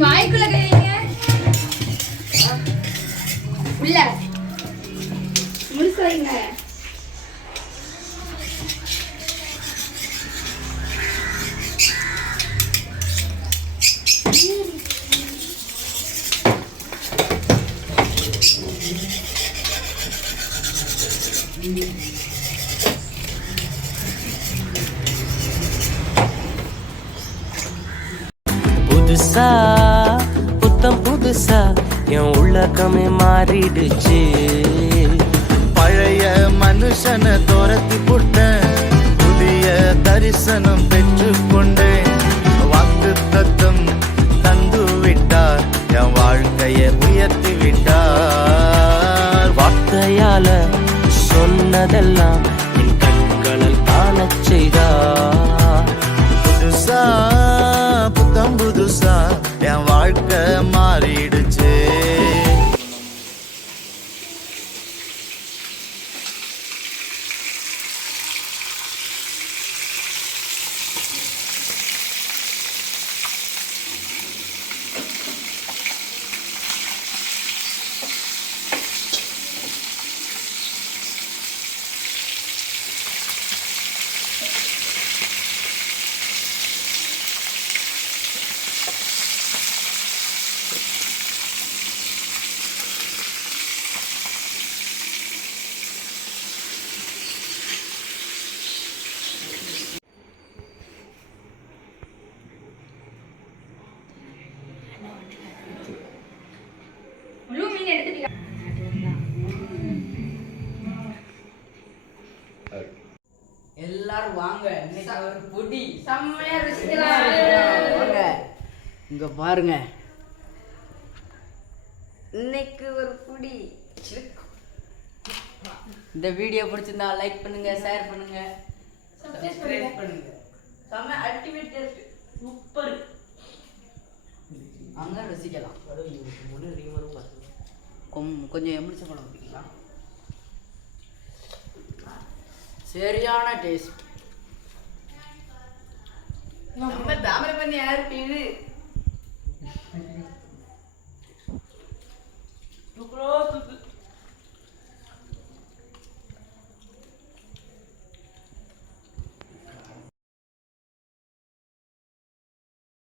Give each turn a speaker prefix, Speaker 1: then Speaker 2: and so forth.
Speaker 1: வாய்க்குள்ள கைங்க உள்ள
Speaker 2: புதுசா புத்தம் புதுசா என் உள்ளக்கமே மாறிடுச்சு.
Speaker 3: பழைய
Speaker 2: மனுஷனதோ சொன்னதெல்லாம் என் கண்களில் காணச் செய்தார்
Speaker 3: புதுசா புத்தம் புதுசா என் வாழ்க்கை
Speaker 4: எல்லாரும் வாங்க. இன்னைக்கு ஒரு பொடி.
Speaker 1: செம்மையா ருசிக்கலாம்
Speaker 4: வாங்க. இங்க பாருங்க. இன்னைக்கு ஒரு பொடி. இந்த வீடியோ பிடிச்சிருந்தா லைக் பண்ணுங்க ஷேர் பண்ணுங்க. சப்ஸ்கிரைப் பண்ணுங்க. செம்ம அல்டிமேட் டேஸ்ட் சூப்பர். அங்க ரசிக்கலாம். கொம்- கொஞ்சம் எமிச்ச பழம் ஊற்றிக்கலாம் சரியான டேஸ்ட் நம்ம தாமரை பண்ணி யாருக்கு இது